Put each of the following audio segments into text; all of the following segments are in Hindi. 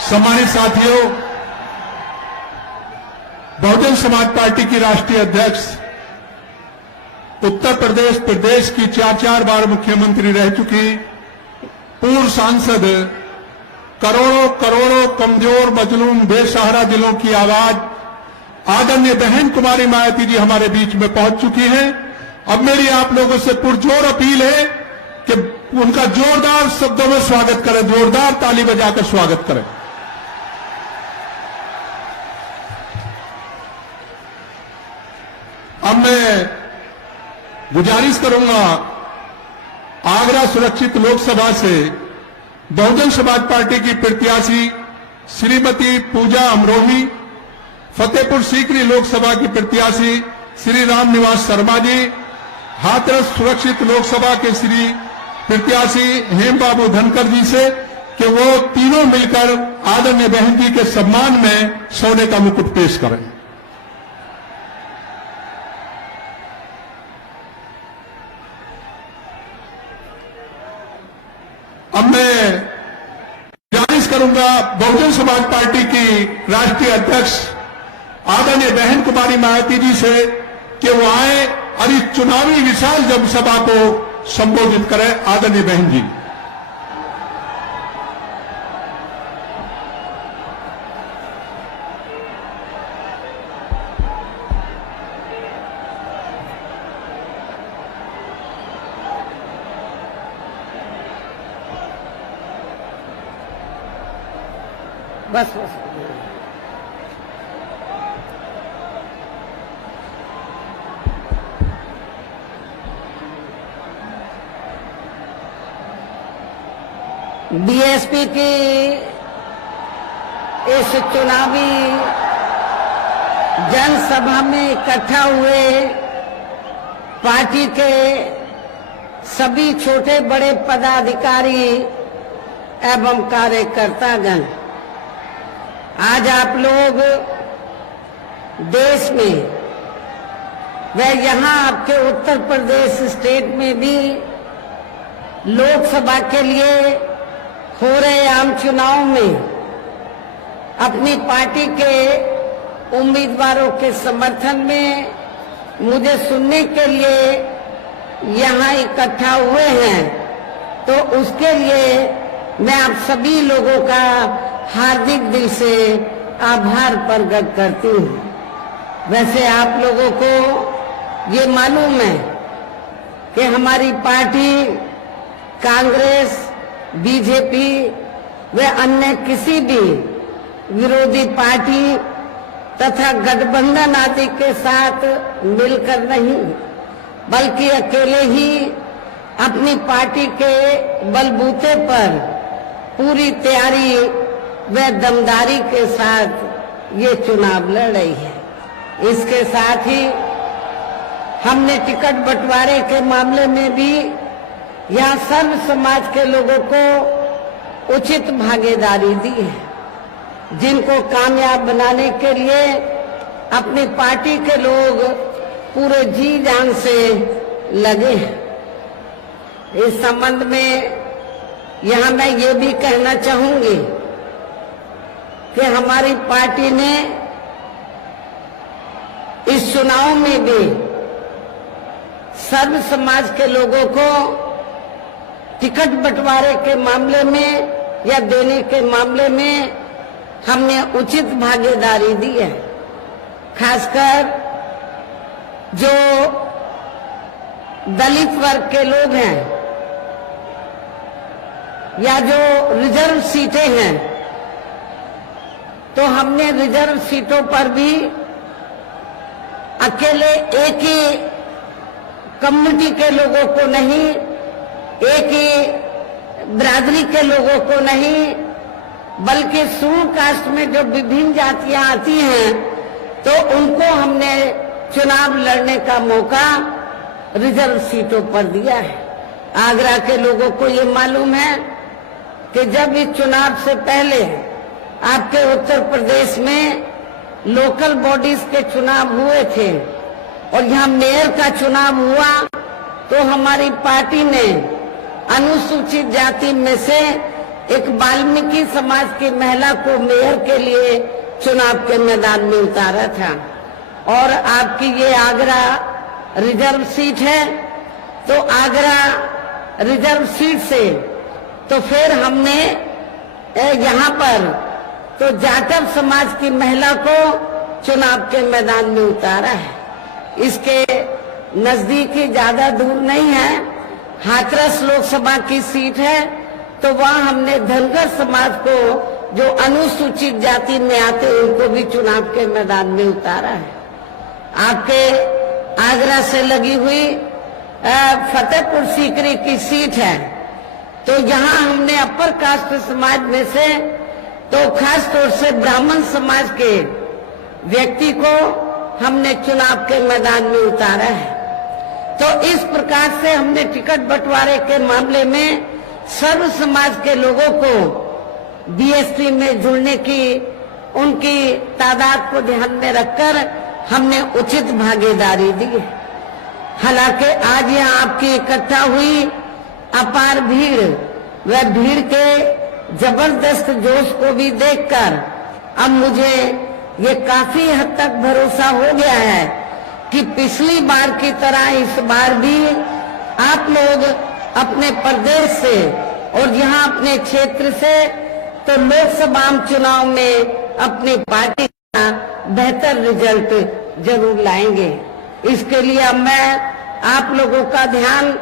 सम्मानित साथियों, बहुजन समाज पार्टी की राष्ट्रीय अध्यक्ष, उत्तर प्रदेश की 4 बार मुख्यमंत्री रह चुकी पूर्व सांसद, करोड़ों करोड़ों कमजोर मजलूम बेसहारा दिलों की आवाज आदरणीय बहन कुमारी मायावती जी हमारे बीच में पहुंच चुकी हैं। अब मेरी आप लोगों से पुरजोर अपील है कि उनका जोरदार शब्दों में स्वागत करें, जोरदार ताली बजाकर स्वागत करें। अब मैं गुजारिश करूंगा आगरा सुरक्षित लोकसभा से बहुजन समाज पार्टी की प्रत्याशी श्रीमती पूजा अमरोही, फतेहपुर सीकरी लोकसभा की प्रत्याशी श्री राम निवास शर्मा जी, हाथरस सुरक्षित लोकसभा के श्री प्रत्याशी हेम बाबू धनकर जी से कि वो तीनों मिलकर आदरणीय बहन जी के सम्मान में सोने का मुकुट पेश करें। अब मैं गुजारिश करूंगा बहुजन समाज पार्टी की राष्ट्रीय अध्यक्ष आदरणीय बहन कुमारी मायावती जी से कि वो आए और इस चुनावी विशाल जनसभा को संबोधित करें। आदरणीय बहन जी। बस बीएसपी की इस चुनावी जनसभा में इकट्ठा हुए पार्टी के सभी छोटे बड़े पदाधिकारी एवं कार्यकर्तागण, आज आप लोग देश में व यहाँ आपके उत्तर प्रदेश स्टेट में भी लोकसभा के लिए हो रहे आम चुनाव में अपनी पार्टी के उम्मीदवारों के समर्थन में मुझे सुनने के लिए यहाँ इकट्ठा हुए हैं, तो उसके लिए मैं आप सभी लोगों का हार्दिक दिल से आभार प्रकट करती हूँ। वैसे आप लोगों को ये मालूम है कि हमारी पार्टी कांग्रेस, बीजेपी व अन्य किसी भी विरोधी पार्टी तथा गठबंधन आदि के साथ मिलकर नहीं, बल्कि अकेले ही अपनी पार्टी के बलबूते पर पूरी तैयारी व दमदारी के साथ ये चुनाव लड़ रही है। इसके साथ ही हमने टिकट बंटवारे के मामले में भी यहाँ सर्व समाज के लोगों को उचित भागीदारी दी है, जिनको कामयाब बनाने के लिए अपनी पार्टी के लोग पूरे जी जान से लगे हैं। इस संबंध में यहाँ मैं ये भी कहना चाहूंगी कि हमारी पार्टी ने इस चुनाव में भी सर्व समाज के लोगों को टिकट बंटवारे के मामले में या देने के मामले में हमने उचित भागीदारी दी है। खासकर जो दलित वर्ग के लोग हैं या जो रिजर्व सीटें हैं, तो हमने रिजर्व सीटों पर भी अकेले एक ही कम्युनिटी के लोगों को नहीं, एक ही बिरादरी के लोगों को नहीं, बल्कि शेड्यूल कास्ट में जो विभिन्न जातियां आती हैं, तो उनको हमने चुनाव लड़ने का मौका रिजर्व सीटों पर दिया है। आगरा के लोगों को ये मालूम है कि जब इस चुनाव से पहले आपके उत्तर प्रदेश में लोकल बॉडीज के चुनाव हुए थे और यहाँ मेयर का चुनाव हुआ, तो हमारी पार्टी ने अनुसूचित जाति में से एक वाल्मीकि समाज की महिला को मेयर के लिए चुनाव के मैदान में उतारा था। और आपकी ये आगरा रिजर्व सीट है, तो आगरा रिजर्व सीट से तो फिर हमने यहाँ पर तो जाटव समाज की महिला को चुनाव के मैदान में उतारा है। इसके नजदीक ही, ज्यादा दूर नहीं है, हाथरस लोकसभा की सीट है, तो वहां हमने धनगर समाज को, जो अनुसूचित जाति में आते हैं, उनको भी चुनाव के मैदान में उतारा है। आपके आगरा से लगी हुई फतेहपुर सीकरी की सीट है, तो यहाँ हमने अपर कास्ट समाज में से, तो खास तौर से ब्राह्मण समाज के व्यक्ति को हमने चुनाव के मैदान में उतारा है। तो इस प्रकार से हमने टिकट बंटवारे के मामले में सर्व समाज के लोगों को बीएसपी में जुड़ने की, उनकी तादाद को ध्यान में रखकर हमने उचित भागीदारी दी है। हालांकि आज यहाँ आपकी इकट्ठा हुई अपार भीड़, वह भीड़ के जबरदस्त जोश को भी देखकर अब मुझे ये काफी हद तक भरोसा हो गया है कि पिछली बार की तरह इस बार भी आप लोग अपने प्रदेश से और यहाँ अपने क्षेत्र से तो लोकसभा चुनाव में अपनी पार्टी का बेहतर रिजल्ट जरूर लाएंगे। इसके लिए अब मैं आप लोगों का ध्यान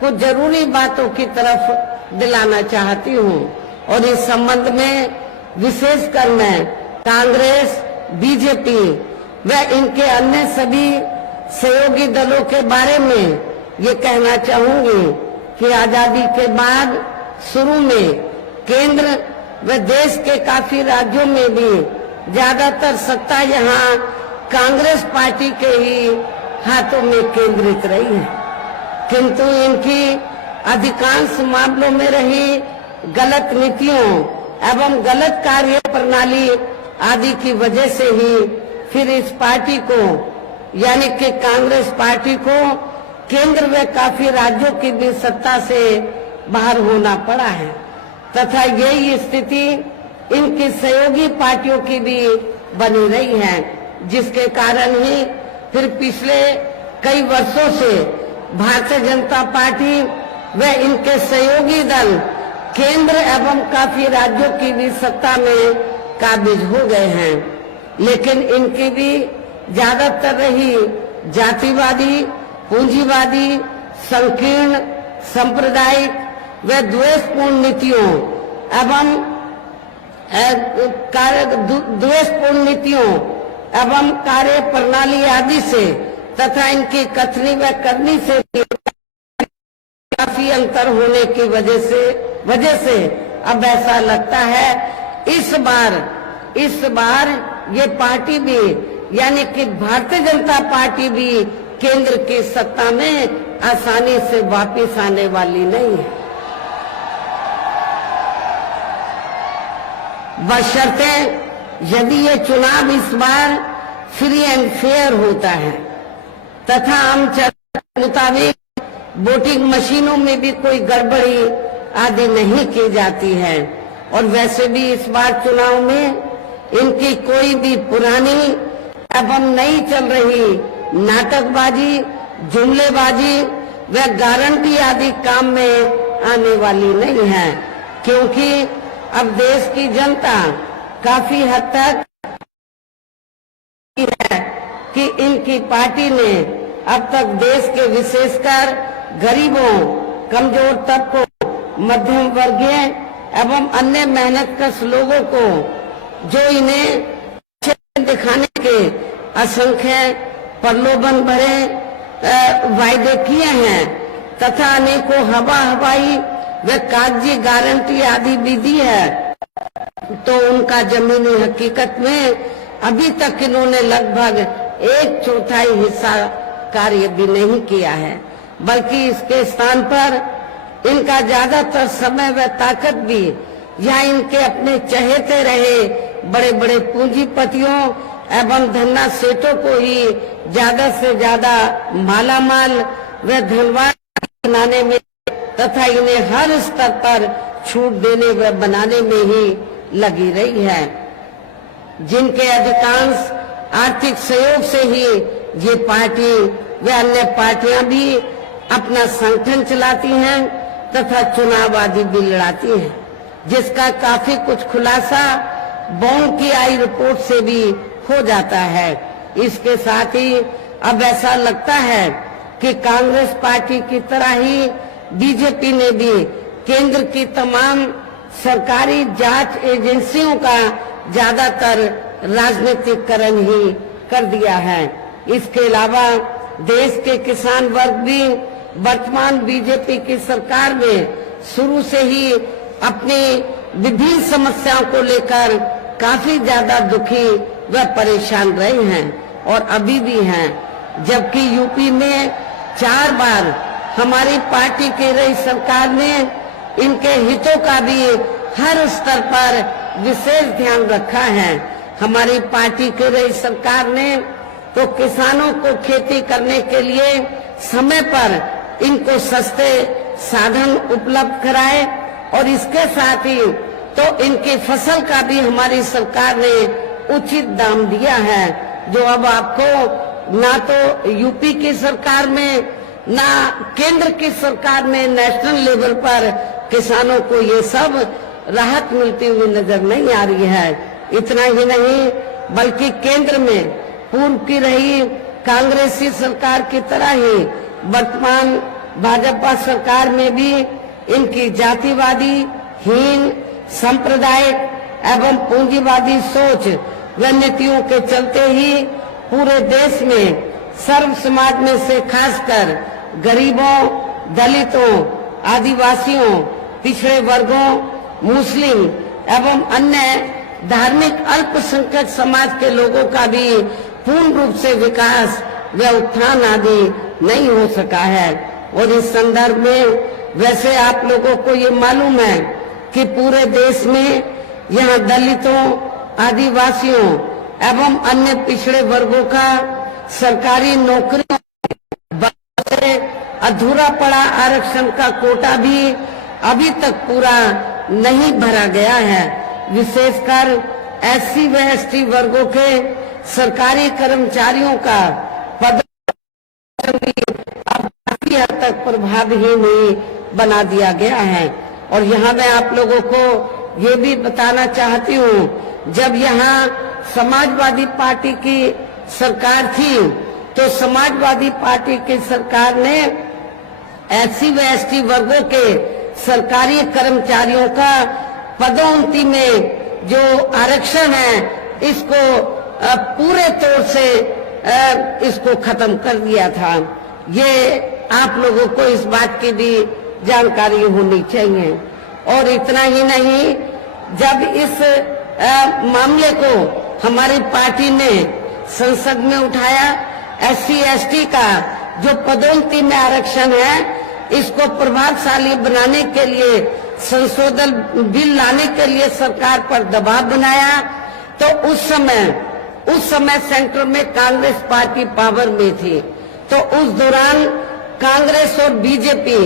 कुछ जरूरी बातों की तरफ दिलाना चाहती हूँ, और इस संबंध में विशेषकर मैं कांग्रेस, बीजेपी व इनके अन्य सभी सहयोगी दलों के बारे में ये कहना चाहूंगी कि आजादी के बाद शुरू में केंद्र व देश के काफी राज्यों में भी ज्यादातर सत्ता यहाँ कांग्रेस पार्टी के ही हाथों में केंद्रित रही है, किंतु इनकी अधिकांश मामलों में रही गलत नीतियों एवं गलत कार्य प्रणाली आदि की वजह से ही फिर इस पार्टी को, यानी कि कांग्रेस पार्टी को केंद्र व काफी राज्यों की भी सत्ता से बाहर होना पड़ा है, तथा यही स्थिति इनकी सहयोगी पार्टियों की भी बनी रही है, जिसके कारण ही फिर पिछले कई वर्षों से भारतीय जनता पार्टी व इनके सहयोगी दल केंद्र एवं काफी राज्यों की भी सत्ता में काबिज हो गए हैं। लेकिन इनकी भी ज्यादातर रही जातिवादी, पूंजीवादी, संकीर्ण, सांप्रदायिक व द्वेषपूर्ण नीतियों एवं कार्य प्रणाली आदि से तथा इनकी कथनी व करनी से काफी अंतर होने की वजह से अब ऐसा लगता है इस बार ये पार्टी भी, यानी कि भारतीय जनता पार्टी भी केंद्र की सत्ता में आसानी से वापस आने वाली नहीं है, बशर्ते यदि ये चुनाव इस बार फ्री एंड फेयर होता है तथा आम चर्चा के मुताबिक वोटिंग मशीनों में भी कोई गड़बड़ी आदि नहीं की जाती है। और वैसे भी इस बार चुनाव में इनकी कोई भी पुरानी एवं नई चल रही नाटकबाजी, जुमलेबाजी व गारंटी आदि काम में आने वाली नहीं है, क्योंकि अब देश की जनता काफी हद तक है कि इनकी पार्टी ने अब तक देश के विशेषकर गरीबों, कमजोर तबकों, मध्यम वर्गीय एवं अन्य मेहनतकश लोगों को जो इन्हें दिखाने के असंख्य प्रलोभन भरे वायदे किए हैं तथा अनेकों हवाई व कागजी गारंटी आदि भी दी है, तो उनका जमीनी हकीकत में अभी तक इन्होंने लगभग 1/4 हिस्सा कार्य भी नहीं किया है, बल्कि इसके स्थान पर इनका ज्यादातर समय व ताकत भी या इनके अपने चहेते रहे बड़े बड़े पूंजीपतियों एवं धन्ना सेठों को ही ज्यादा से ज्यादा मालामाल व धनवान बनाने में तथा इन्हें हर स्तर पर छूट देने व बनाने में ही लगी रही है, जिनके अधिकांश आर्थिक सहयोग से ही ये पार्टी व अन्य पार्टियां भी अपना संगठन चलाती हैं तथा चुनाव आदि भी लड़ाती हैं, जिसका काफी कुछ खुलासा बॉन्ड की आई रिपोर्ट से भी हो जाता है। इसके साथ ही अब ऐसा लगता है कि कांग्रेस पार्टी की तरह ही बीजेपी ने भी केंद्र की तमाम सरकारी जांच एजेंसियों का ज्यादातर राजनीतिकरण ही कर दिया है। इसके अलावा देश के किसान वर्ग भी वर्तमान बीजेपी की सरकार में शुरू से ही अपनी विभिन्न समस्याओं को लेकर काफी ज्यादा दुखी व परेशान रहे हैं और अभी भी हैं, जबकि यूपी में 4 बार हमारी पार्टी की रही सरकार ने इनके हितों का भी हर स्तर पर विशेष ध्यान रखा है। हमारी पार्टी की रही सरकार ने तो किसानों को खेती करने के लिए समय पर इनको सस्ते साधन उपलब्ध कराए और इसके साथ ही तो इनकी फसल का भी हमारी सरकार ने उचित दाम दिया है, जो अब आपको ना तो यूपी की सरकार में ना केंद्र की सरकार में नेशनल लेवल पर किसानों को ये सब राहत मिलती हुई नजर नहीं आ रही है। इतना ही नहीं बल्कि केंद्र में पूर्व की रही कांग्रेसी सरकार की तरह ही वर्तमान भाजपा सरकार में भी इनकी जातिवादी, हीन, सांप्रदायिक एवं पूंजीवादी सोच व नीतियों के चलते ही पूरे देश में सर्व समाज में से खासकर गरीबों, दलितों, आदिवासियों, पिछड़े वर्गों, मुस्लिम एवं अन्य धार्मिक अल्पसंख्यक समाज के लोगों का भी पूर्ण रूप से विकास व उत्थान आदि नहीं हो सका है। और इस संदर्भ में वैसे आप लोगों को ये मालूम है कि पूरे देश में यहाँ दलितों, आदिवासियों एवं अन्य पिछड़े वर्गों का सरकारी नौकरियों से अधूरा पड़ा आरक्षण का कोटा भी अभी तक पूरा नहीं भरा गया है। विशेषकर एससी व एसटी वर्गों के सरकारी कर्मचारियों का पद काफी हद तक प्रभावहीन नहीं बना दिया गया है। और यहाँ मैं आप लोगों को ये भी बताना चाहती हूँ, जब यहाँ समाजवादी पार्टी की सरकार थी तो समाजवादी पार्टी की सरकार ने एससी व एसटी वर्गों के सरकारी कर्मचारियों का पदोन्नति में जो आरक्षण है इसको पूरे तौर से इसको खत्म कर दिया था। ये आप लोगों को इस बात की भी जानकारी होनी चाहिए। और इतना ही नहीं, जब इस मामले को हमारी पार्टी ने संसद में उठाया, एससी एसटी का जो पदोन्नति में आरक्षण है इसको प्रभावशाली बनाने के लिए संशोधन बिल लाने के लिए सरकार पर दबाव बनाया, तो उस समय सेंटर में कांग्रेस पार्टी पावर में थी। तो उस दौरान कांग्रेस और बीजेपी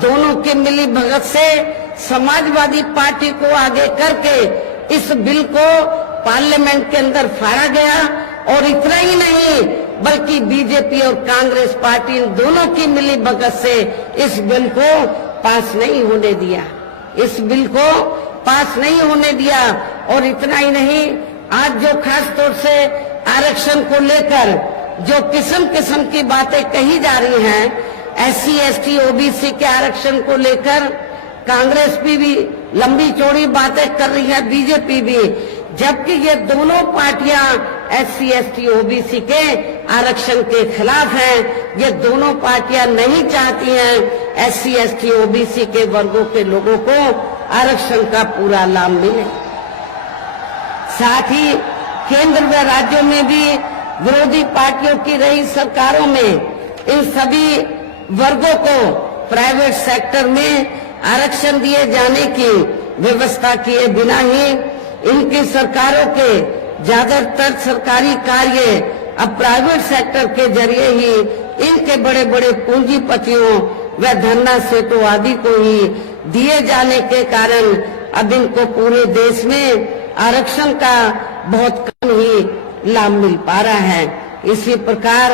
दोनों की मिली भगत से समाजवादी पार्टी को आगे करके इस बिल को पार्लियामेंट के अंदर फाड़ा गया। और इतना ही नहीं बल्कि बीजेपी और कांग्रेस पार्टी दोनों की मिली भगत से इस बिल को पास नहीं होने दिया, इस बिल को पास नहीं होने दिया। और इतना ही नहीं, आज जो खास तौर से आरक्षण को लेकर जो किस्म किस्म की बातें कही जा रही हैं, एससी एसटी ओबीसी के आरक्षण को लेकर कांग्रेस भी लंबी चौड़ी बातें कर रही है, बीजेपी भी, जबकि ये दोनों पार्टियां एससी एसटी ओबीसी के आरक्षण के खिलाफ हैं। ये दोनों पार्टियां नहीं चाहती हैं एससी एसटी ओबीसी के वर्गों के लोगों को आरक्षण का पूरा लाभ मिले। साथ ही केंद्र व राज्यों में भी विरोधी पार्टियों की रही सरकारों में इन सभी वर्गों को प्राइवेट सेक्टर में आरक्षण दिए जाने की व्यवस्था किए बिना ही इनकी सरकारों के ज्यादातर सरकारी कार्य अब प्राइवेट सेक्टर के जरिए ही इनके बड़े बड़े पूंजीपतियों व धन्ना सेठों आदि को ही दिए जाने के कारण अब इनको पूरे देश में आरक्षण का बहुत कम ही लाभ मिल पा रहा है। इसी प्रकार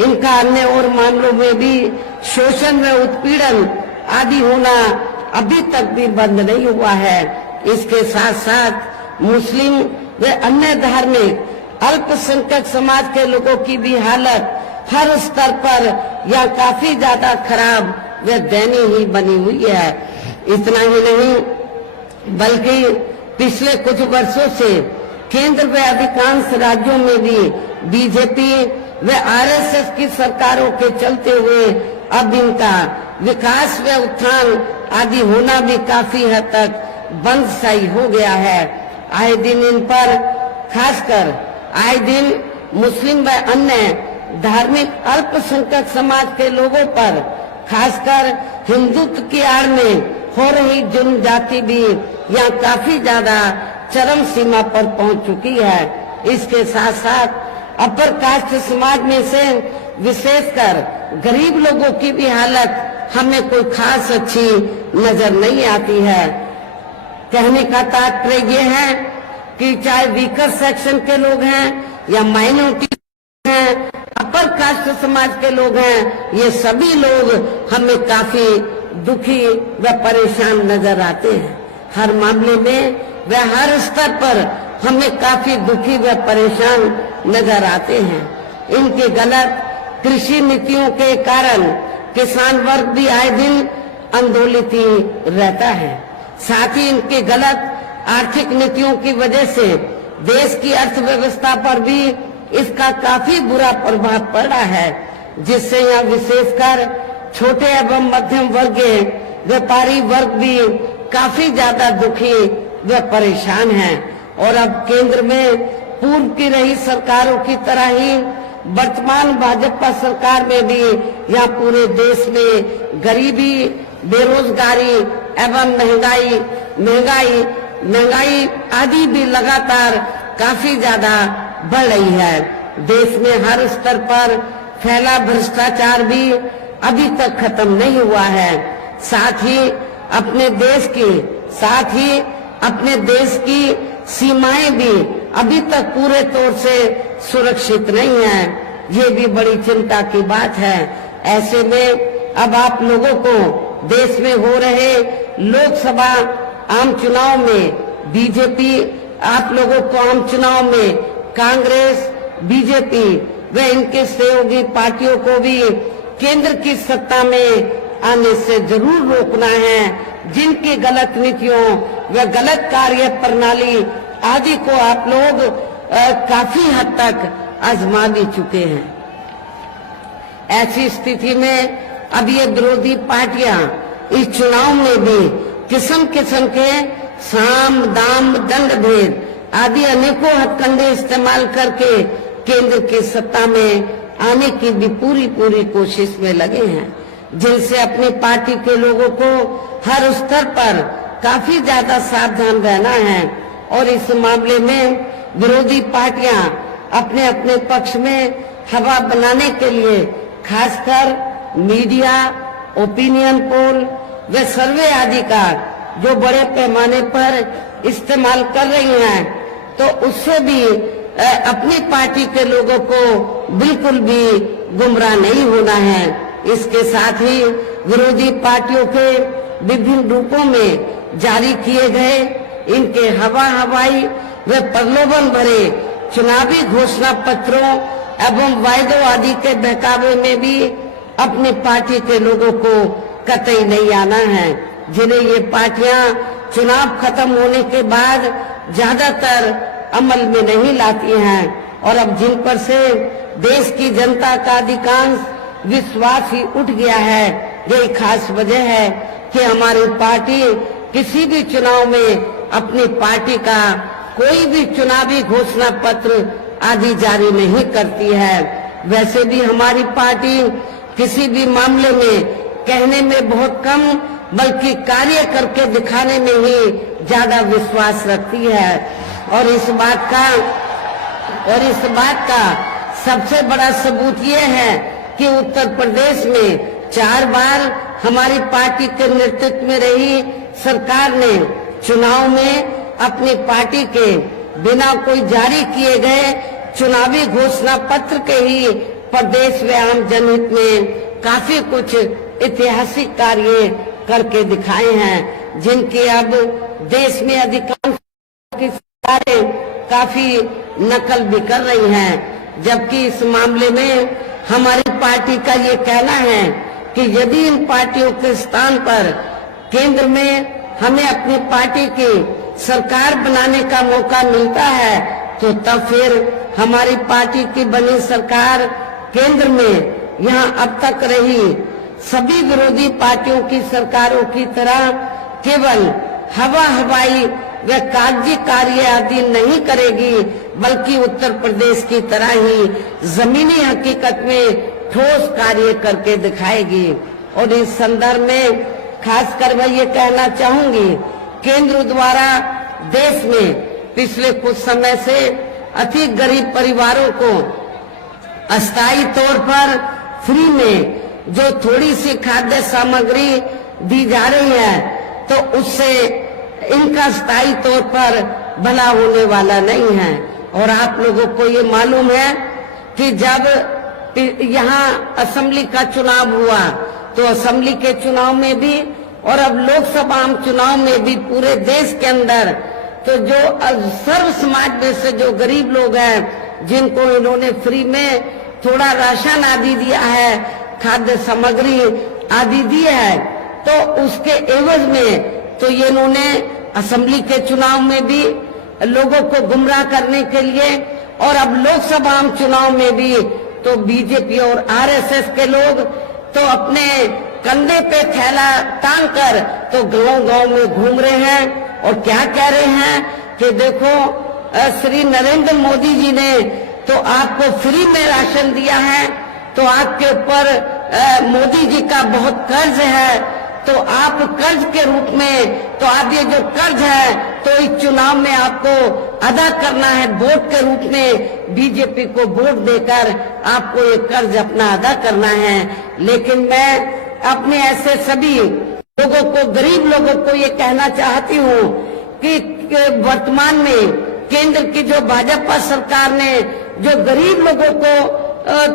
इनका अन्य और मामलों में भी शोषण व उत्पीड़न आदि होना अभी तक भी बंद नहीं हुआ है। इसके साथ साथ मुस्लिम व अन्य धार्मिक अल्पसंख्यक समाज के लोगों की भी हालत हर स्तर पर या काफी ज्यादा खराब व दयनीय ही बनी हुई है। इतना ही नहीं बल्कि पिछले कुछ वर्षों से केंद्र व अधिकांश राज्यों में भी बीजेपी व आरएसएस की सरकारों के चलते हुए अब इनका विकास व उत्थान आदि होना भी काफी हद तक बंद सा हो गया है। आए दिन इन पर खासकर आए दिन मुस्लिम व अन्य धार्मिक अल्पसंख्यक समाज के लोगों पर खासकर हिंदुत्व की आड़ में हो रही जुल्म जाति भी यहाँ काफी ज्यादा चरम सीमा पर पहुंच चुकी है। इसके साथ साथ अपर कास्ट समाज में से विशेषकर गरीब लोगों की भी हालत हमें कोई खास अच्छी नजर नहीं आती है। कहने का तात्पर्य ये है कि चाहे वीकर सेक्शन के लोग हैं या माइनॉरिटी हैं, अपर कास्ट समाज के लोग हैं, ये सभी लोग हमें काफी दुखी व परेशान नजर आते हैं। हर मामले में व हर स्तर पर हमें काफी दुखी व परेशान नजर आते हैं। इनके गलत कृषि नीतियों के कारण किसान वर्ग भी आए दिन आंदोलित ही रहता है। साथ ही इनके गलत आर्थिक नीतियों की वजह से देश की अर्थव्यवस्था पर भी इसका काफी बुरा प्रभाव पड़ा है, जिससे यहाँ विशेषकर छोटे एवं मध्यम वर्गीय व्यापारी वर्ग भी काफी ज्यादा दुखी व परेशान हैं। और अब केंद्र में पूर्व की रही सरकारों की तरह ही वर्तमान भाजपा सरकार में भी यहाँ पूरे देश में गरीबी, बेरोजगारी एवं महंगाई आदि भी लगातार काफी ज्यादा बढ़ रही है। देश में हर स्तर पर फैला भ्रष्टाचार भी अभी तक खत्म नहीं हुआ है। साथ ही अपने देश की सीमाएं भी अभी तक पूरे तौर से सुरक्षित नहीं है। ये भी बड़ी चिंता की बात है। ऐसे में अब आप लोगों को देश में हो रहे लोकसभा आम चुनाव में बीजेपी, आप लोगों को आम चुनाव में कांग्रेस, बीजेपी व इनके सहयोगी पार्टियों को भी केंद्र की सत्ता में आने से जरूर रोकना है, जिनकी गलत नीतियों व गलत कार्य प्रणाली आदि को आप लोग काफी हद तक आजमा भी चुके हैं। ऐसी स्थिति में अब ये विरोधी पार्टियां इस चुनाव में भी किस्म किस्म के साम, दाम, दंड भेद आदि अनेकों हथकंडे इस्तेमाल करके केंद्र की सत्ता में आने की भी पूरी कोशिश में लगे हैं, जिनसे अपनी पार्टी के लोगों को हर स्तर पर काफी ज्यादा सावधान रहना है। और इस मामले में विरोधी पार्टियां अपने अपने पक्ष में हवा बनाने के लिए खासकर मीडिया, ओपिनियन पोल व सर्वे आदि का जो बड़े पैमाने पर इस्तेमाल कर रही हैं, तो उससे भी अपनी पार्टी के लोगों को बिल्कुल भी गुमराह नहीं होना है। इसके साथ ही विरोधी पार्टियों के विभिन्न रूपों में जारी किए गए इनके हवाई व प्रलोभन भरे चुनावी घोषणा पत्रों एवं वायदों आदि के बहकावे में भी अपनी पार्टी के लोगों को कतई नहीं आना है, जिन्हें ये पार्टियां चुनाव खत्म होने के बाद ज्यादातर अमल में नहीं लाती हैं। और अब जिन पर से देश की जनता का अधिकांश विश्वास ही उठ गया है, यही खास वजह है कि हमारी पार्टी किसी भी चुनाव में अपनी पार्टी का कोई भी चुनावी घोषणा पत्र आदि जारी नहीं करती है। वैसे भी हमारी पार्टी किसी भी मामले में कहने में बहुत कम बल्कि कार्य करके दिखाने में ही ज्यादा विश्वास रखती है। और इस बात का सबसे बड़ा सबूत ये है कि उत्तर प्रदेश में 4 बार हमारी पार्टी के नेतृत्व में रही सरकार ने चुनाव में अपनी पार्टी के बिना कोई जारी किए गए चुनावी घोषणा पत्र के ही प्रदेश व आम जनहित में काफी कुछ ऐतिहासिक कार्य करके दिखाए हैं, जिनकी अब देश में अधिकांश की सरकारें काफी नकल भी कर रही हैं। जबकि इस मामले में हमारी पार्टी का ये कहना है कि यदि इन पार्टियों के स्थान पर केंद्र में हमें अपनी पार्टी की सरकार बनाने का मौका मिलता है तो तब फिर हमारी पार्टी की बनी सरकार केंद्र में यहाँ अब तक रही सभी विरोधी पार्टियों की सरकारों की तरह केवल हवाई व कागजी कार्य आदि नहीं करेगी, बल्कि उत्तर प्रदेश की तरह ही जमीनी हकीकत में ठोस कार्य करके दिखाएगी। और इस संदर्भ में खासकर मैं ये कहना चाहूंगी, केंद्र द्वारा देश में पिछले कुछ समय से अति गरीब परिवारों को अस्थायी तौर पर फ्री में जो थोड़ी सी खाद्य सामग्री दी जा रही है, तो उससे इनका स्थायी तौर पर भला होने वाला नहीं है। और आप लोगों को ये मालूम है कि जब यहाँ असेंबली का चुनाव हुआ तो असेंबली के चुनाव में भी और अब लोकसभा चुनाव में भी पूरे देश के अंदर तो जो सर्व समाज में से जो गरीब लोग हैं जिनको इन्होंने फ्री में थोड़ा राशन आदि दिया है, खाद्य सामग्री आदि दी है, तो उसके एवज में तो ये इन्होंने असेंबली के चुनाव में भी लोगों को गुमराह करने के लिए और अब लोकसभा चुनाव में भी तो बीजेपी और आरएसएस के लोग तो अपने कंधे पे थैला टांग कर तो गांव-गांव में घूम रहे हैं और क्या कह रहे हैं कि देखो श्री नरेंद्र मोदी जी ने तो आपको फ्री में राशन दिया है, तो आपके ऊपर मोदी जी का बहुत कर्ज है, तो आप कर्ज के रूप में तो आप ये जो कर्ज है तो इस चुनाव में आपको अदा करना है, वोट के रूप में बीजेपी को वोट देकर आपको ये कर्ज अपना अदा करना है। लेकिन मैं अपने ऐसे सभी लोगों को, गरीब लोगों को ये कहना चाहती हूँ कि वर्तमान में केंद्र की जो भाजपा सरकार ने जो गरीब लोगों को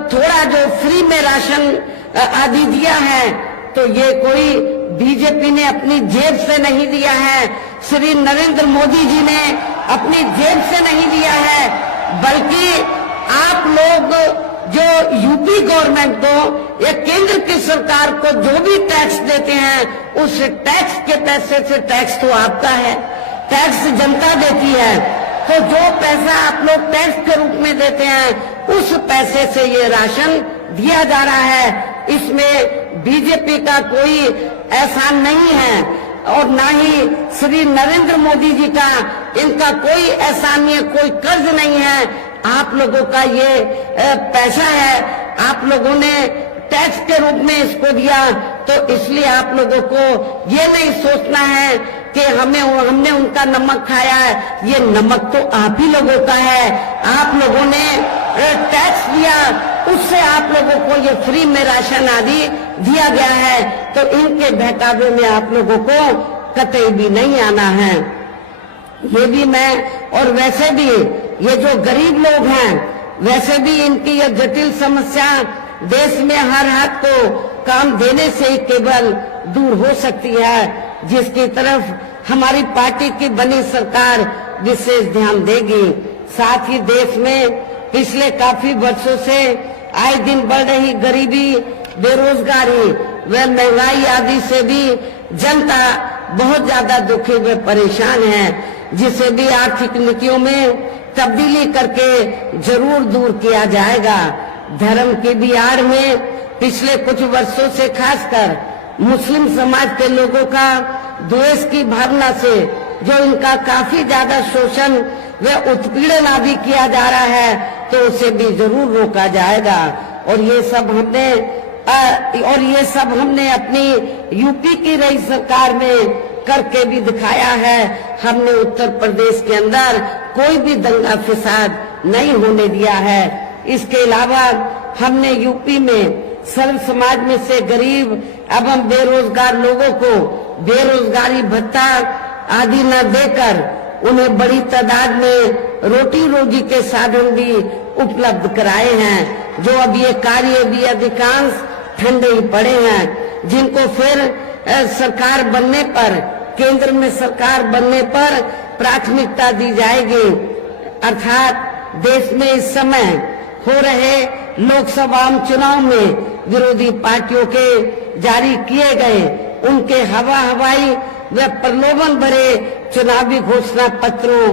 थोड़ा जो फ्री में राशन आदि दिया है, तो ये कोई बीजेपी ने अपनी जेब से नहीं दिया है, श्री नरेंद्र मोदी जी ने अपनी जेब से नहीं दिया है, बल्कि आप लोग जो यूपी गवर्नमेंट को या केंद्र की सरकार को जो भी टैक्स देते हैं उस टैक्स के पैसे से, टैक्स तो आपका है, टैक्स जनता देती है, तो जो पैसा आप लोग टैक्स के रूप में देते हैं उस पैसे से ये राशन दिया जा रहा है। इसमें बीजेपी का कोई एहसान नहीं है और ना ही श्री नरेंद्र मोदी जी का इनका कोई एहसान नहीं है, कोई कर्ज नहीं है, आप लोगों का ये पैसा है, आप लोगों ने टैक्स के रूप में इसको दिया, तो इसलिए आप लोगों को ये नहीं सोचना है कि हमने उनका नमक खाया है, ये नमक तो आप ही लोगों का है, आप लोगों ने टैक्स दिया, उससे आप लोगों को ये फ्री में राशन आदि दिया गया है, तो इनके बहकावे में आप लोगों को कतई भी नहीं आना है। ये भी मैं और वैसे भी ये जो गरीब लोग हैं वैसे भी इनकी ये जटिल समस्या देश में हर हाथ को काम देने से ही केवल दूर हो सकती है, जिसकी तरफ हमारी पार्टी की बनी सरकार विशेष ध्यान देगी। साथ ही देश में पिछले काफी वर्षों से आए दिन बढ़ रही गरीबी, बेरोजगारी व महंगाई आदि से भी जनता बहुत ज्यादा दुखी व परेशान है, जिसे भी आर्थिक नीतियों में तब्दीली करके जरूर दूर किया जाएगा। धर्म की भी आड़ में पिछले कुछ वर्षों से खासकर मुस्लिम समाज के लोगों का द्वेष की भावना से जो इनका काफी ज्यादा शोषण व उत्पीड़न आदि किया जा रहा है, तो उसे भी जरूर रोका जाएगा। और ये सब हमने अपनी यूपी की रही सरकार में करके भी दिखाया है। हमने उत्तर प्रदेश के अंदर कोई भी दंगा फसाद नहीं होने दिया है। इसके अलावा हमने यूपी में सर्व समाज में से गरीब एवं बेरोजगार लोगों को बेरोजगारी भत्ता आदि न देकर उन्हें बड़ी तादाद में रोटी रोजी के साधन भी उपलब्ध कराए हैं, जो अब ये कार्य भी अधिकांश ठंडे ही पड़े हैं, जिनको फिर सरकार बनने पर, केंद्र में सरकार बनने पर प्राथमिकता दी जाएगी। अर्थात देश में इस समय हो रहे लोकसभा चुनाव में विरोधी पार्टियों के जारी किए गए उनके हवाई व प्रलोभन भरे चुनावी घोषणा पत्रों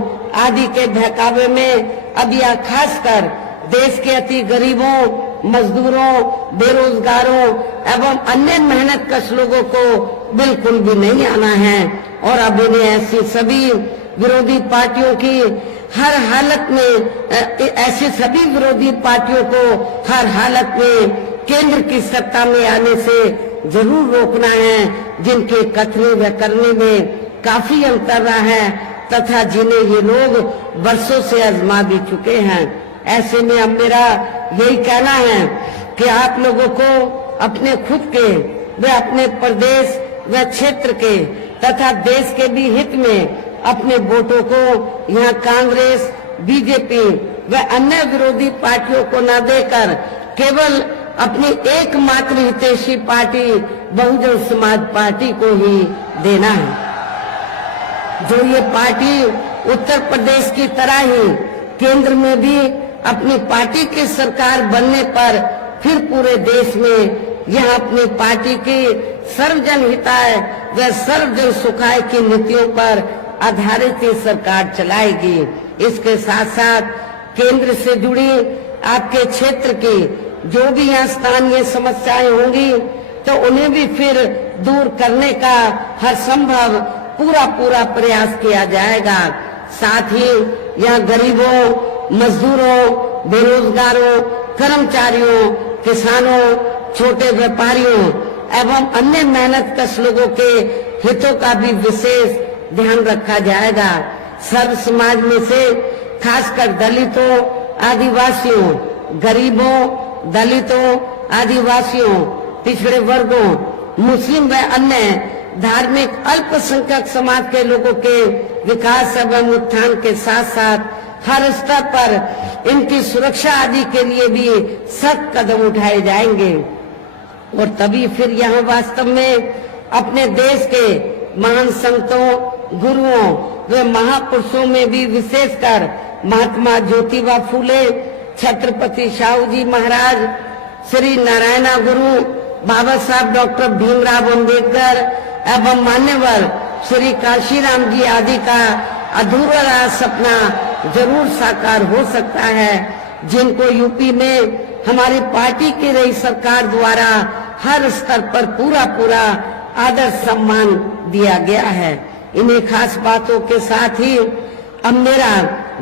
आदि के बहकावे में अब यह खासकर देश के अति गरीबों, मजदूरों, बेरोजगारों एवं अन्य मेहनतकश लोगों को बिल्कुल भी नहीं आना है और अब इन्हें ऐसी सभी विरोधी पार्टियों की हर हालत में ऐसी सभी विरोधी पार्टियों को हर हालत में केंद्र की सत्ता में आने से जरूर रोकना है, जिनके कथने व करने में काफी अंतर रहा है तथा जिन्हें ये लोग वर्षों से आजमा भी चुके हैं। ऐसे में अब मेरा यही कहना है कि आप लोगों को अपने खुद के व अपने प्रदेश व क्षेत्र के तथा देश के भी हित में अपने वोटों को यहाँ कांग्रेस, बीजेपी व अन्य विरोधी पार्टियों को न देकर केवल अपनी एकमात्र हितैषी पार्टी बहुजन समाज पार्टी को ही देना है, जो ये पार्टी उत्तर प्रदेश की तरह ही केंद्र में भी अपनी पार्टी की सरकार बनने पर फिर पूरे देश में यह अपनी पार्टी की सर्वजन हिताय व सर्वजन सुखाय की नीतियों पर आधारित ही सरकार चलाएगी। इसके साथ साथ केंद्र से जुड़ी आपके क्षेत्र की जो भी यहाँ स्थानीय समस्याएं होंगी तो उन्हें भी फिर दूर करने का हर संभव पूरा प्रयास किया जाएगा। साथ ही यहाँ गरीबों, मजदूरों, बेरोजगारों, कर्मचारियों, किसानों, छोटे व्यापारियों एवं अन्य मेहनतकश लोगों के हितों का भी विशेष ध्यान रखा जाएगा। सर्व समाज में से खासकर दलितों, आदिवासियों, गरीबों, दलितों, आदिवासियों, पिछड़े वर्गों, मुस्लिम व अन्य धार्मिक अल्पसंख्यक समाज के लोगों के विकास एवं उत्थान के साथ साथ हर स्तर पर इनकी सुरक्षा आदि के लिए भी सख्त कदम उठाए जाएंगे और तभी फिर यहाँ वास्तव में अपने देश के महान संतों, गुरुओं व महापुरुषों में भी विशेषकर महात्मा ज्योतिबा फूले, छत्रपति शाहू जी महाराज, श्री नारायणा गुरु, बाबा साहब डॉक्टर भीमराव अम्बेडकर एवं मान्यवर श्री काशीराम जी आदि का अधूरा सपना जरूर साकार हो सकता है, जिनको यूपी में हमारी पार्टी की रही सरकार द्वारा हर स्तर पर पूरा आदर सम्मान दिया गया है। इन्हीं खास बातों के साथ ही अब मेरा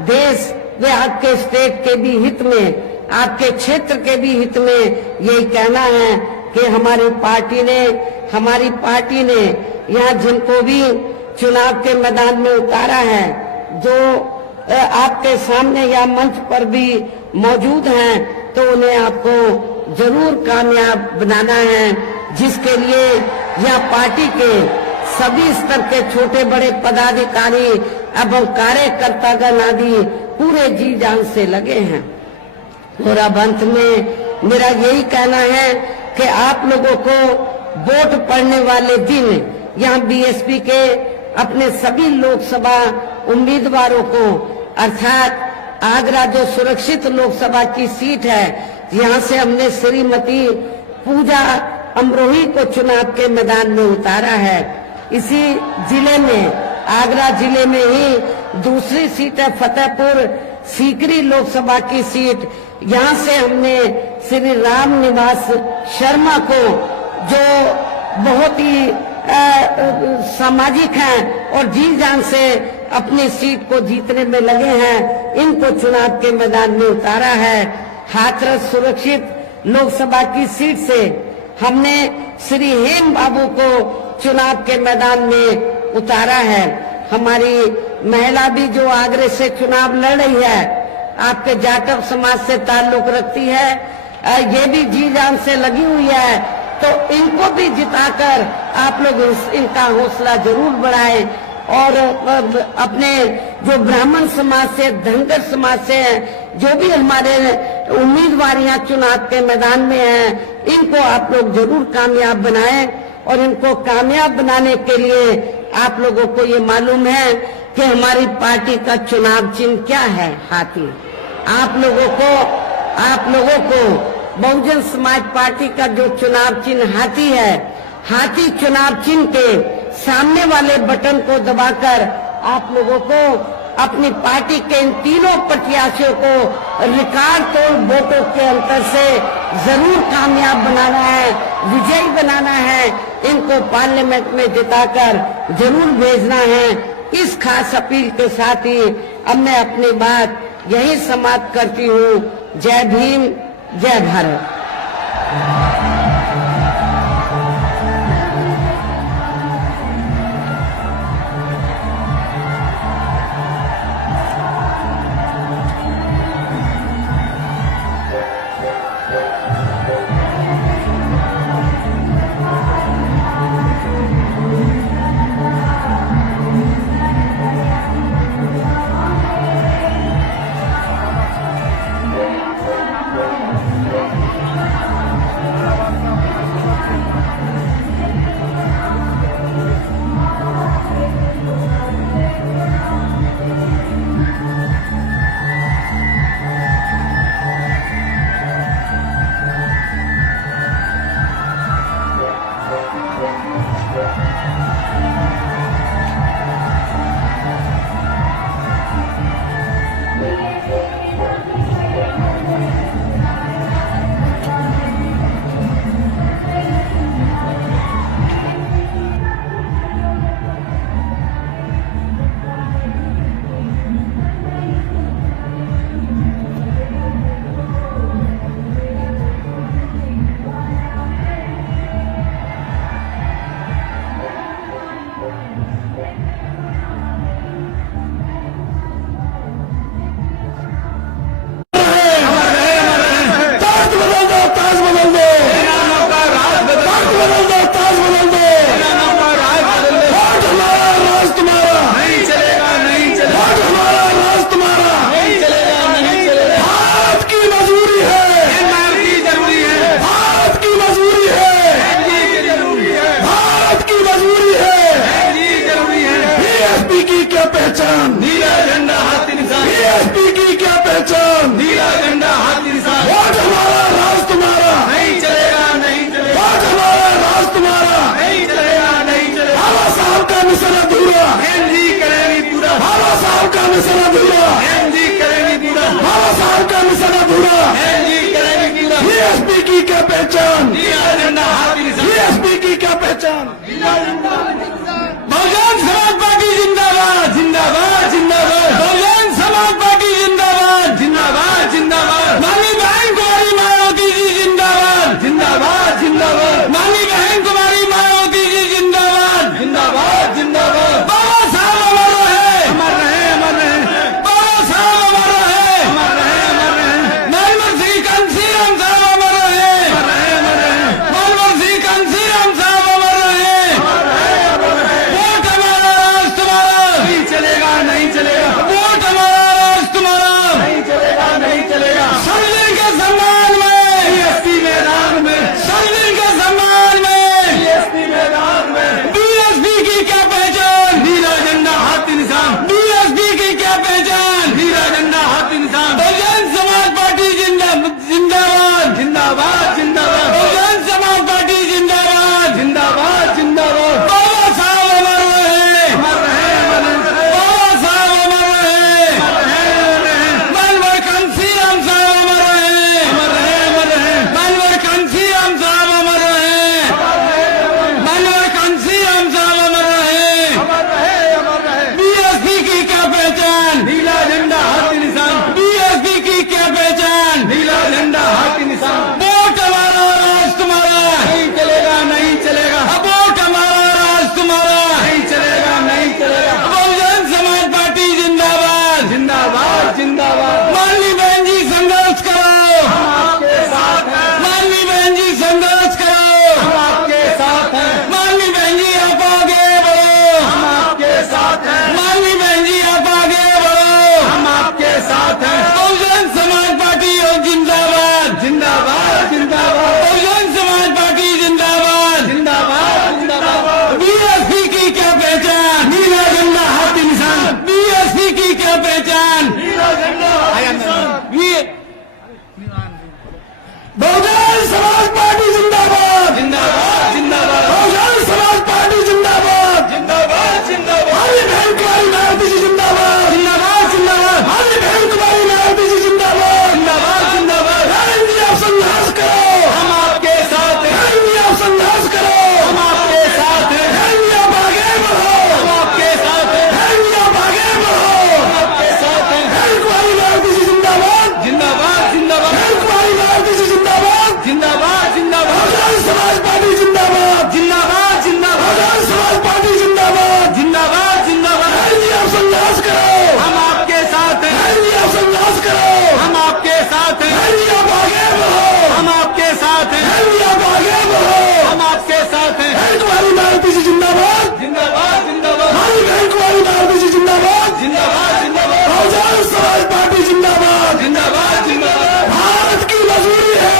देश व आपके स्टेट के भी हित में, आपके क्षेत्र के भी हित में यही कहना है कि हमारी पार्टी ने यहाँ जिनको भी चुनाव के मैदान में उतारा है, जो आपके सामने या मंच पर भी मौजूद हैं, तो उन्हें आपको जरूर कामयाब बनाना है, जिसके लिए यह पार्टी के सभी स्तर के छोटे बड़े पदाधिकारी एवं कार्यकर्तागण आदि पूरे जी जान से लगे हैं। और अब अंत में मेरा यही कहना है कि आप लोगों को वोट पड़ने वाले दिन यहाँ बीएसपी के अपने सभी लोकसभा उम्मीदवारों को, अर्थात आगरा जो सुरक्षित लोकसभा की सीट है, यहाँ से हमने श्रीमती पूजा अमरोही को चुनाव के मैदान में उतारा है। इसी जिले में, आगरा जिले में ही दूसरी सीट है फतेहपुर सीकरी लोकसभा की सीट। यहाँ से हमने श्री राम निवास शर्मा को, जो बहुत ही सामाजिक हैं और जी जान से अपनी सीट को जीतने में लगे हैं, इनको चुनाव के मैदान में उतारा है। हाथरस सुरक्षित लोकसभा की सीट से हमने श्री हेम बाबू को चुनाव के मैदान में उतारा है। हमारी महिला भी जो आगरे से चुनाव लड़ रही है, आपके जाटव समाज से ताल्लुक रखती है, ये भी जी जान से लगी हुई है तो इनको भी जिताकर आप लोग इनका हौसला जरूर बढ़ाएं। और अपने जो ब्राह्मण समाज से, धनगर समाज से जो भी हमारे उम्मीदवार यहाँ चुनाव के मैदान में हैं, इनको आप लोग जरूर कामयाब बनाएं। और इनको कामयाब बनाने के लिए आप लोगों को ये मालूम है कि हमारी पार्टी का चुनाव चिन्ह क्या है? हाथी। आप लोगों को बहुजन समाज पार्टी का जो चुनाव चिन्ह हाथी है, हाथी चुनाव चिन्ह के सामने वाले बटन को दबाकर आप लोगों को अपनी पार्टी के इन तीनों प्रत्याशियों को रिकॉर्ड तोड़ वोटों के अंतर से जरूर कामयाब बनाना है, विजयी बनाना है। इनको पार्लियामेंट में जिताकर जरूर भेजना है। इस खास अपील के साथ ही अब मैं अपनी बात यही समाप्त करती हूँ। जय भीम, जय भारत। पहचान? नीला झंडा हाथी निशान। बीएसपी की क्या पहचान? नीला झंडा हाथी निशान। वोट हमारा, राज तुम्हारा। नहीं चलेगा, नहीं चलेगा। वोट हमारा, राज तुम्हारा। नहीं चलेगा, नहीं चलेगा। बाबा साहब का मिशन अधूरा। एनजी करेगी पूरा। बाबा साहब का मिशन अधूरा। एनजी करेगी पूरा। बाबा साहब का मिशन अधूरा। एनजी करेगी पूरा। बीएसपी की क्या पहचान? नीला झंडा हाथी निशान। बीएसपी की क्या पहचान? नीला झंडा हाथी निशान। बहुजन समाज पार्टी जिंदाबाद, जिंदाबाद, जिंदाबाद। बहुजन समाज पार्टी जिंदाबाद, जिंदाबाद, जिंदाबाद। माननीय बहन कुमारी मायावती जी जिंदाबाद, जिंदाबाद, जिंदाबाद। माननीय बहन कुमारी मायावती जी जिंदाबाद, जिंदाबाद, जिंदाबाद। बाबा साहब अमर रहे, अमर रहे, अमर रहे। बाबा साहब अमर रहे, अमर रहे, अमर रहे। नरमल सिंह कंसीराम साहब अमर रहे, अमर रहे, अमर रहे। नरमल सिंह कंसीराम साहब अमर रहे। पहचान। बहुजन समाज पार्टी जिंदाबाद, जिंदाबाद जिंदाबाद बहुजन समाज पार्टी जिंदाबाद, जिंदाबाद जिंदाबाद हमारी बहन कुमारी मायावती जी जिंदाबाद, जिंदाबाद जिंदाबाद हमारी बहन कुमारी मायावती जी जिंदाबाद। जिंदाबाद जिंदाबाद। इंडिया संघर्ष करो, हम आपके साथ हैं, इंडिया संघर्ष करो, हम आपके साथ हैं, इंडिया आगे बढ़ो, हम आपके साथ हैं, इंडिया आगे बढ़ो। हम आपके साथ हैं। बहन कुमारी मायावती जी जिंदाबाद, जिंदाबाद जिंदाबाद बहन कुमारी मायावती जी जिंदाबाद, जिंदाबाद जिंदाबाद बहुजन समाज पार्टी जिंदाबाद, जिंदाबाद जिंदाबाद बहुजन समाज पार्टी जिंदाबाद। जिंदाबाद जिंदाबाद। इंडिया संघर्ष करो, हम आपके साथ हैं, इंडिया संघर्ष करो, हम आपके साथ हैं, इंडिया आगे बढ़ो, हम आपके साथ हैं, इंडिया आगे बढ़ो। हम आपके साथ हैं। बहन कुमारी मायावती जी जिंदाबाद, जिंदाबाद जिंदाबाद हमारी बहन कुमारी मायावती जी जिंदाबाद, जिंदाबाद जिंदाबाद बहुजन समाज पार्टी जिंदाबाद। जिंदाबाद जिंदाबाद। भारत की मजबूरी है,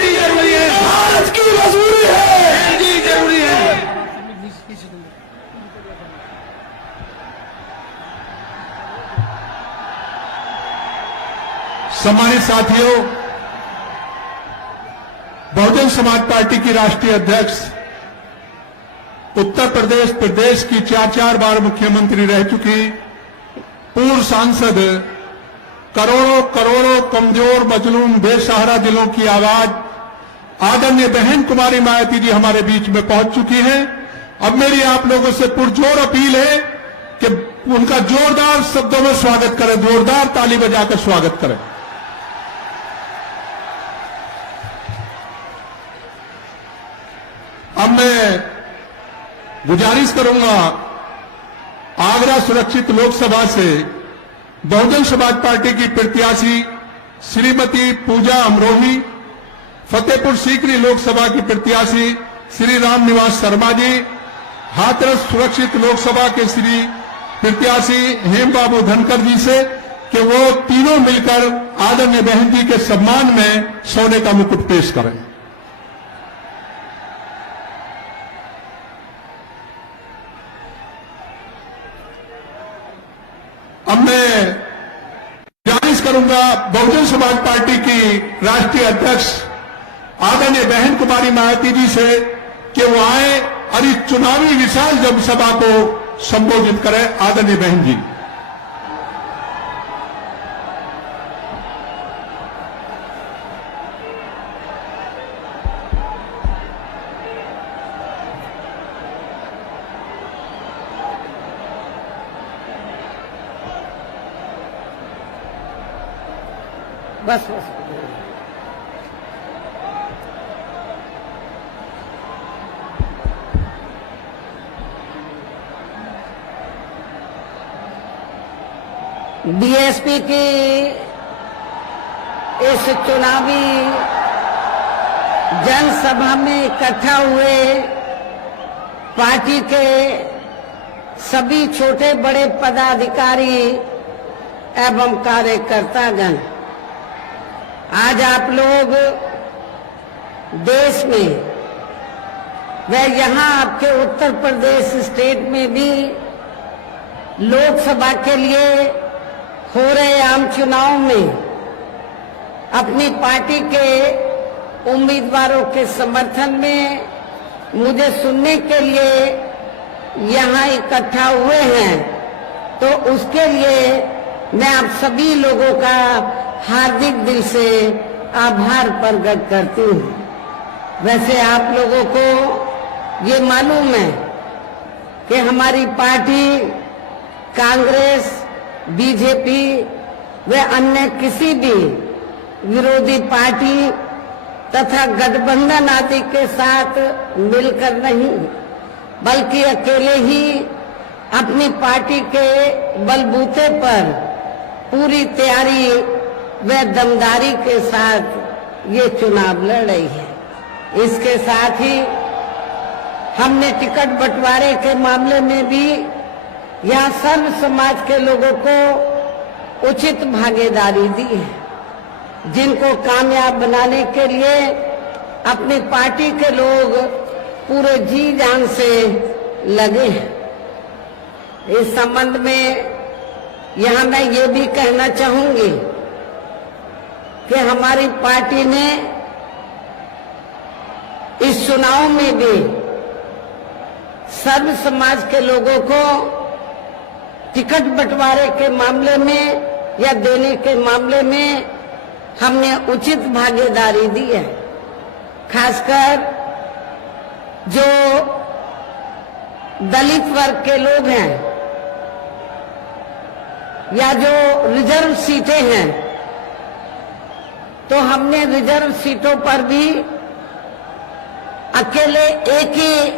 जी जरूरी है, भारत की मजबूरी है। जी जरूरी है। सम्मानित साथियों, बहुजन समाज पार्टी की राष्ट्रीय अध्यक्ष, उत्तर प्रदेश की 4 बार मुख्यमंत्री रह चुकी, पूर्व सांसद, करोड़ों करोड़ों कमजोर मजलूम बेसहारा दिलों की आवाज आदरणीय बहन कुमारी मायावती जी हमारे बीच में पहुंच चुकी हैं। अब मेरी आप लोगों से पुरजोर अपील है कि उनका जोरदार शब्दों में स्वागत करें, जोरदार ताली बजाकर स्वागत करें। अब मैं गुजारिश करूंगा आगरा सुरक्षित लोकसभा से बहुजन समाज पार्टी की प्रत्याशी श्रीमती पूजा अमरोही, फतेहपुर सीकरी लोकसभा की प्रत्याशी श्री राम निवास शर्मा जी, हाथरस सुरक्षित लोकसभा के श्री प्रत्याशी हेम बाबू धनकर जी से कि वो तीनों मिलकर आदरणीय बहन जी के सम्मान में सोने का मुकुट पेश करें। अब मैं गुजारिश करूंगा बहुजन समाज पार्टी की राष्ट्रीय अध्यक्ष आदरणीय बहन कुमारी मायावती जी से कि वो आए और इस चुनावी विशाल जनसभा को संबोधित करें। आदरणीय बहन जी। बस बस बीएसपी की इस चुनावी जनसभा में इकट्ठा हुए पार्टी के सभी छोटे बड़े पदाधिकारी एवं कार्यकर्तागण, आज आप लोग देश में व यहाँ आपके उत्तर प्रदेश स्टेट में भी लोकसभा के लिए हो रहे आम चुनाव में अपनी पार्टी के उम्मीदवारों के समर्थन में मुझे सुनने के लिए यहाँ इकट्ठा हुए हैं, तो उसके लिए मैं आप सभी लोगों का हार्दिक दिल से आभार प्रकट करती हूँ। वैसे आप लोगों को ये मालूम है कि हमारी पार्टी कांग्रेस, बीजेपी व अन्य किसी भी विरोधी पार्टी तथा गठबंधन आदि के साथ मिलकर नहीं, बल्कि अकेले ही अपनी पार्टी के बलबूते पर पूरी तैयारी व दमदारी के साथ ये चुनाव लड़ रही है। इसके साथ ही हमने टिकट बंटवारे के मामले में भी यहाँ सर्व समाज के लोगों को उचित भागीदारी दी है, जिनको कामयाब बनाने के लिए अपनी पार्टी के लोग पूरे जी जान से लगे हैं। इस संबंध में यहाँ मैं ये भी कहना चाहूंगी कि हमारी पार्टी ने इस चुनाव में भी सर्व समाज के लोगों को टिकट बंटवारे के मामले में या देने के मामले में हमने उचित भागीदारी दी है। खासकर जो दलित वर्ग के लोग हैं या जो रिजर्व सीटें हैं, तो हमने रिजर्व सीटों पर भी अकेले एक ही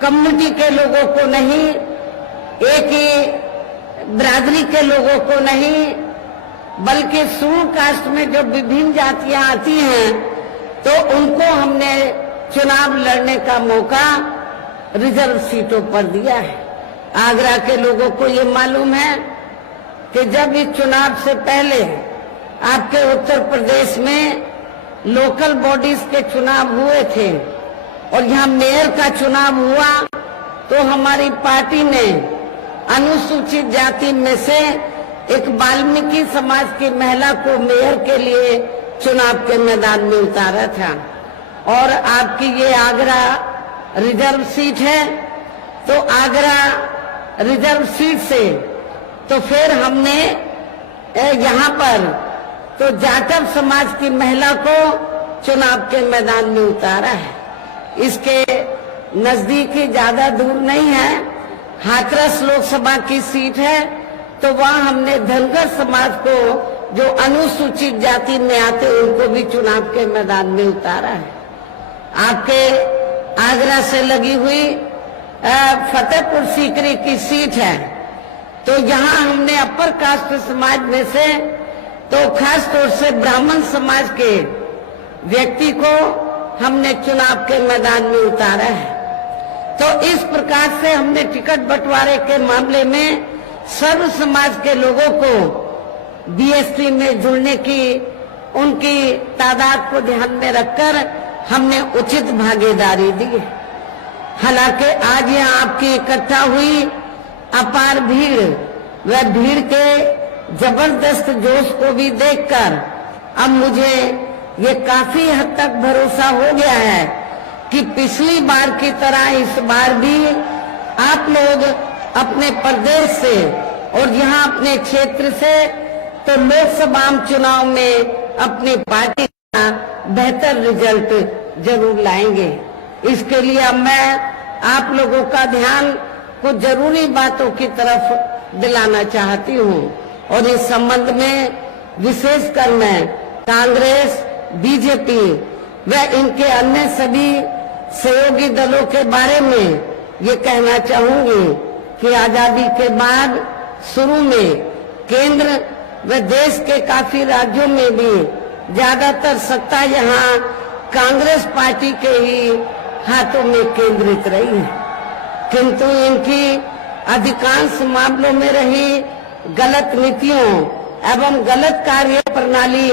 कम्युनिटी के लोगों को नहीं, एक ही बिरादरी के लोगों को नहीं, बल्कि शेड्यूल कास्ट में जो विभिन्न जातियां आती हैं तो उनको हमने चुनाव लड़ने का मौका रिजर्व सीटों पर दिया है। आगरा के लोगों को ये मालूम है कि जब इस चुनाव से पहले आपके उत्तर प्रदेश में लोकल बॉडीज के चुनाव हुए थे और यहाँ मेयर का चुनाव हुआ, तो हमारी पार्टी ने अनुसूचित जाति में से एक वाल्मीकि समाज की महिला को मेयर के लिए चुनाव के मैदान में उतारा था। और आपकी ये आगरा रिजर्व सीट है, तो आगरा रिजर्व सीट से तो फिर हमने यहाँ पर तो जाटव समाज की महिला को चुनाव के मैदान में उतारा है। इसके नजदीकी ज्यादा दूर नहीं है, हाथरस लोकसभा की सीट है, तो वहाँ हमने धनगर समाज को जो अनुसूचित जाति में आते उनको भी चुनाव के मैदान में उतारा है। आपके आगरा से लगी हुई फतेहपुर सीकरी की सीट है, तो यहाँ हमने अपर कास्ट समाज में से तो खास तौर से ब्राह्मण समाज के व्यक्ति को हमने चुनाव के मैदान में उतारा है। तो इस प्रकार से हमने टिकट बंटवारे के मामले में सर्व समाज के लोगों को बीएसपी में जुड़ने की उनकी तादाद को ध्यान में रखकर हमने उचित भागीदारी दी है। हालांकि आज यहाँ आपकी इकट्ठा हुई अपार भीड़, वह भीड़ के जबरदस्त जोश को भी देखकर अब मुझे ये काफी हद तक भरोसा हो गया है कि पिछली बार की तरह इस बार भी आप लोग अपने प्रदेश से और यहाँ अपने क्षेत्र से तो लोकसभा चुनाव में अपनी पार्टी का बेहतर रिजल्ट जरूर लाएंगे। इसके लिए अब मैं आप लोगों का ध्यान कुछ जरूरी बातों की तरफ दिलाना चाहती हूँ और इस संबंध में विशेषकर मैं कांग्रेस, बीजेपी व इनके अन्य सभी सहयोगी दलों के बारे में ये कहना चाहूंगी कि आजादी के बाद शुरू में केंद्र व देश के काफी राज्यों में भी ज्यादातर सत्ता यहाँ कांग्रेस पार्टी के ही हाथों में केंद्रित रही है, किंतु इनकी अधिकांश मामलों में रही गलत नीतियों एवं गलत कार्य प्रणाली